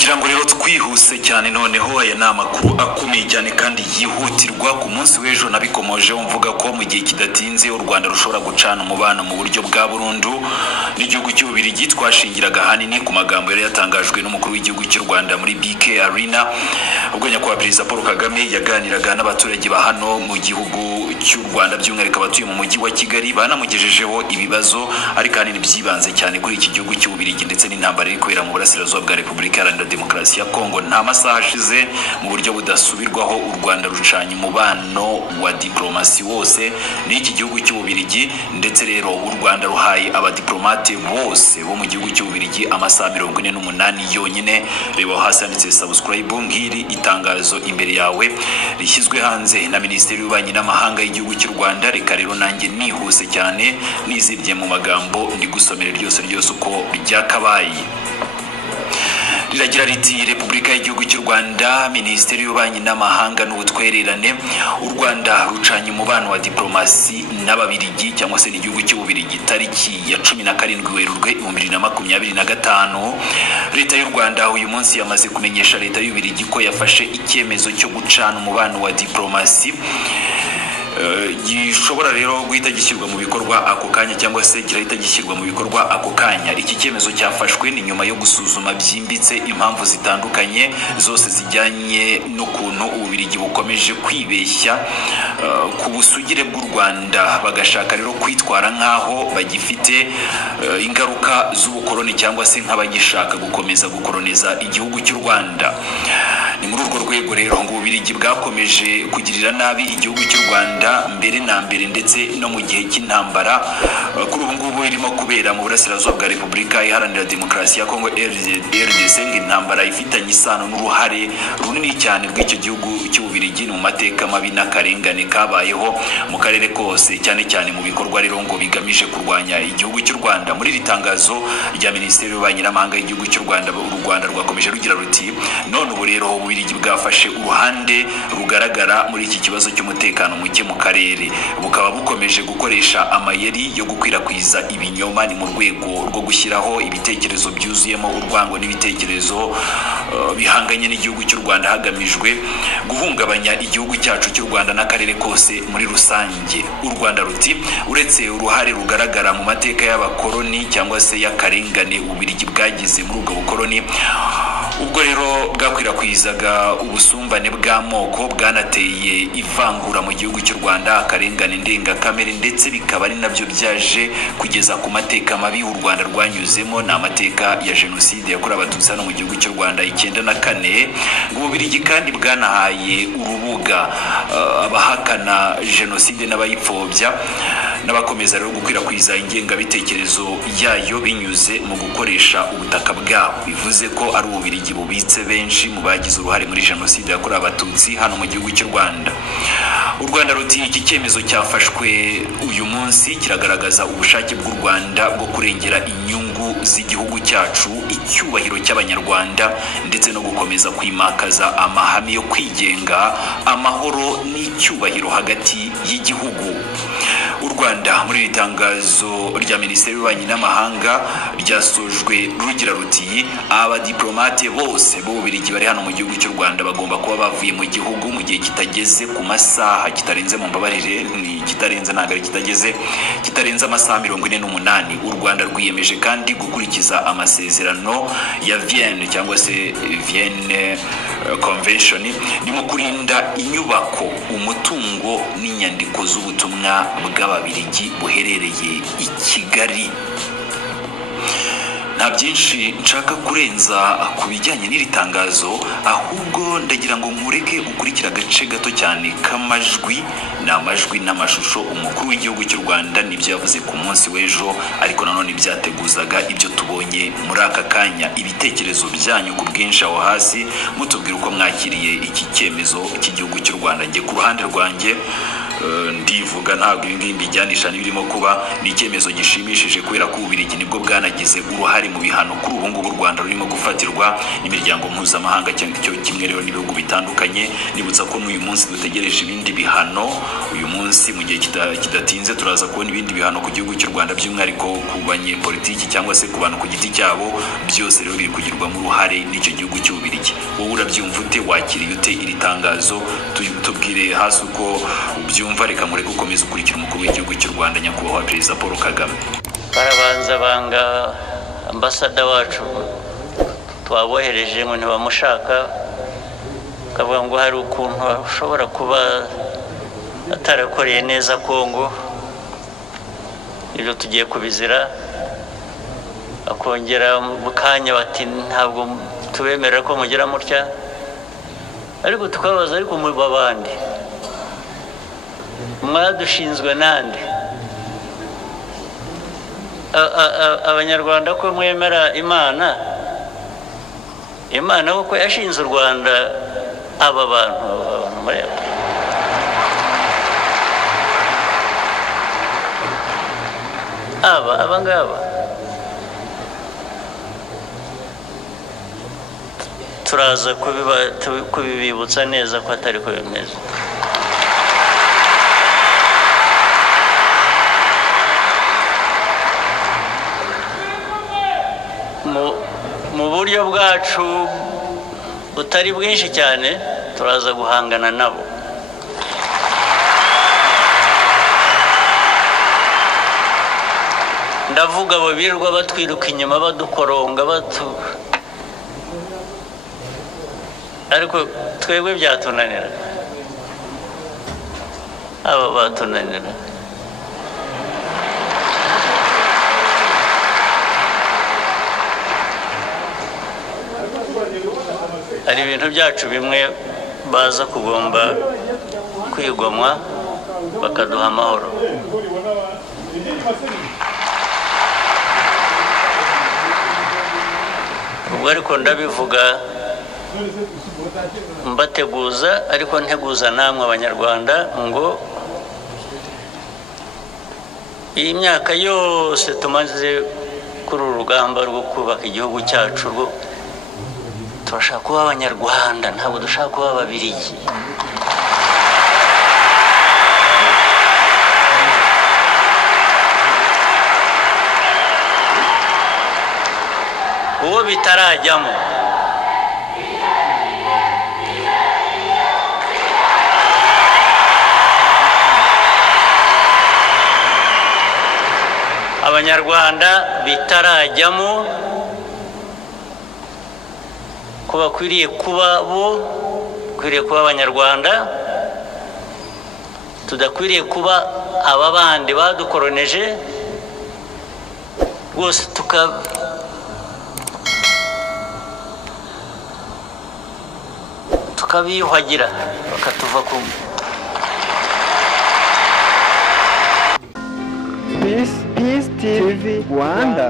ndagira ngo rero twihuse cyane noneho aya ni amakuru akomeye cyane kandi yihutirwa ku munsi w'ejo nabikomoje mvuga ko mu gihe kidatinze u Rwanda rushobora gucana umubano mu buryo bwa burundu n'igihugu cy'Ububiligi twashingiraga hanini ku magambo yari yatangajwe n'umukuru w'igihugu cy'u Rwanda muri BK Arena ubwo nyakubahwa Perezida Paul Kagame yaganiraga n'abaturage ba hano mu gihugu cy'u Rwanda by'umwihariko abatuye mu mujyi wa Kigali banamugejejeho ibibazo ariko hanini byibanze cyane kuri iki gihugu cy'Ububiligi ndetse n'intambara iri kubera mu burasirazuba bwa Repubulika Iharanira Demokarasi ya Kongo. Nta masaha ashize mu buryo budasubirwaho u Rwanda rucanye umubano wa diplomasi wose n'iki gihugu cy'Ububiligi ndetse rero u Rwanda ruhaye abadiplomate bose bo mu gihugu cy'Ububiligi amasaha 48 yonyine. Reba hasi handitse subscribe ngiri itangazo imbere yawe rishyizwe hanze na Minisiteri y'Ububanyi n'Amahanga y'igihugu cy'u Rwanda. Reka rero nanjye nihuse cyane nizibye mu magambo ndi gusomera ryose uko ryakabaye. Riragira riti Repubulika y'igihugu cy'u Rwanda, Minisiteri y'Ububanyi n'Amahanga n'Ubutwererane, u Rwanda rucanye umubano wa diplomasi n'Ababiligi cyangwa se n'igihugu cy'Ububiligi tariki ya 17 Werurwe 2025. Leta y'u Rwanda uyu munsi yamaze kumenyesha leta y'Ububiligi ko yafashe icyemezo cyo gucana umubano wa diplomasi gishobora rero guhita gishyirwa mu bikorwa ako kanya cyangwa se kirahita gishyirwa mu bikorwa ako kanya. Iki cyemezo cyafashwe ni nyuma yo gusuzuma byimbitse impamvu zitandukanye zose zijyanye n'ukuntu Ububiligi bukomeje kwibeshya ku busugire bw'u Rwanda bagashaka rero kwitwara nk'aho bagifite ingaruka z'ubukoloni cyangwa se nk'abagishaka gukomeza gukoloniza igihugu cy'u Rwanda. Ni muri urwo rwego rero ngo Ububiligi bwakomeje kugirira nabi igihugu cy'u Rwanda mbere na mbere ndetse no mu gihe cy'intambara kuri ubu ngubu irimo kubera mu burasirazuba bwa Repubulika Iharanira Demokarasi ya Kongo RDC. Intambara ifitanye isano n'uruhare runini cyane rw'icyo gihugu cy'Ububiligi mu mateka mabi n'akarengane kabayeho mu karere kose cyane cyane mu bikorwa rero ngo bigamije kurwanya igihugu cy'u Rwanda. Muri iri tangazo rya Minisiteri y'Ububanyi n'Amahanga y'igihugu cy'u Rwanda, u Rwanda rwakomeje rugira ruti none ubu rero Ububiligi bwafashe uruhande rugaragara muri iki kibazo cy'umutekano muke mu karere, bukaba bukomeje gukoresha amayeri yo gukwirakwiza ibinyoma. Ni mu rwego rwo gushyiraho ibitekerezo byuzuyemo urwango n'ibitekerezo bihanganye n'igihugu cy'u Rwanda hagamijwe guhungabanya igihugu cyacu cy'u Rwanda n'akarere kose muri rusange. U Rwanda ruti uretse uruhare rugaragara mu mateka y'abakoloni cyangwa se y'akarengane Ububiligi bwagize muri ubwo bukoloni, ubwo rero bwakwirakwizaga ubusumbane bw'amoko, bwanateye ivangura mu gihugu cy'u Rwanda, akarengane ndengakamere ndetse bikaba ari nabyo byaje kugeza ku mateka mabi u Rwanda rwanyuzemo. Ni amateka ya jenoside yakorewe Abatutsi hano mu gihugu cy'u Rwanda 1994. Ububiligi kandi bwanahaye urubuga abahakana jenoside n'abayipfobya n'abakomeza rero gukwirakwiza ingengabitekerezo yayo binyuze mu gukoresha ubutaka bwabo. Bivuze ko ari Ububiligi bubitse benshi mu bagize uruhare muri jenoside yakorewe Abatutsi hano mu gihugu cy'u Rwanda. U Rwanda ruti iki cyemezo cyafashwe uyu munsi kiragaragaza ubushake bw'u Rwanda bwo kurengera inyungu z'igihugu cyacu, icyubahiro cy'Abanyarwanda ndetse no gukomeza kwimakaza amahame yo kwigenga, amahoro n'icyubahiro hagati y'igihugu. U Rwanda muri iri tangazo rya Minisiteri y'Ububanyi n'Amahanga ryasojwe rugira ruti abadiplomate bose b'Ububiligi bari hano mu gihugu cy'u Rwanda bagomba kuba bavuye mu gihugu mu gihe kitageze ku masaha kitarenze mu mbabarire ni kitarenze nagari kitarenze amasaha 48. U Rwanda rwiyemeje kandi gukurikiza amasezerano ya Vienne cyangwa se Vienne Convention ni mu kurinda inyubako, umutungo n'inyandiko z'ubutumwa bw'Ababiligi buherereye i Kigali. Nta byinshi nshaka kurenza ku bijyanye n'iri tangazo, ahubwo ndagira ngo nkureke ukurikira agace gato cyane k'amajwi n'amashusho umukuru w'igihugu cy'u Rwanda nibyo yavuze ku munsi w'ejo, ariko nanone byateguzaga ibyo tubonye muri aka kanya. Ibitekerezo byanyu ku bwinshi aho hasi mutubwira uko mwakiriye iki cyemezo cy'igihugu cy'u Rwanda. Nge ku ruhande rwanjye ndivuga ntabwo ibindi bijyanisha n'ibirimo kuba ni icyemezo gishimishije kubera ko Ububiligi nibwo bwanagize uruhare mu bihano kuri ubu ngubu u Rwanda rurimo gufatirwa n'imiryango mpuzamahanga cyo kimwe rero n'ibihugu bitandukanye. Nibutsa ko n'uyu munsi dutegereje ibindi bihano. Uyu munsi mu gihe kidatinze turaza kubona ibindi bihano ku gihugu cy'u Rwanda, by'umwihariko ku banyepolitiki cyangwa se ku bantu ku giti cyabo. Byose rero biri kugirwamo uruhare n'icyo gihugu cy'Ububiligi. Wowe urabyumva ute? Wakiriye ute iri tangazo? Tubwire hasi uko ubyumva. Reka mureke gukomeza ukurikira umukuru w'igihugu cy'u Rwanda nyakubahwa Perezida Paul Kagame. Barabanza banga ambasada wacu twabohereje ngo ntibamushaka, kavuga ngo hari ukuntu ashobora kuba atarakoreye neza Kongo, ibyo tugiye kubizira. Akongera mu kanya bati ntabwo tubemerera ko mugira mutya, ariko tukabaza ariko mu babandi mwadushinzwe nande? Abanyarwanda ko mwemera Imana kuko yashinze u Rwanda. Aba bantu mureba aba ngaba turaza kubibibutsa neza ko atari ko bimeze. Mu buryo bwacu butari bwinshi cyane turaza guhangana nabo. Ndavuga abo birirwa batwiruka inyuma badukoronga ariko twebwe byatunanira, aba batunanira. Hari ibintu byacu bimwe baza kugomba kwigomwa bakaduha amahoro. Ubwo ariko ndabivuga mbateguza, ariko nteguza namwe Abanyarwanda ngo iyi myaka yose tumaze kuri uru rugamba rwo kubaka igihugu cyacu, turashaka kuba Abanyarwanda, ntabwo dushaka kuba Ababiligi. Uwo bitarajyamo Abanyarwanda bitarajyamo ko bakwiriye kuba Abanyarwanda, tudakwiriye kuba aba bandi badukoroneje rwose tukabiyuhagira bakatuva ku Peace TV Rwanda.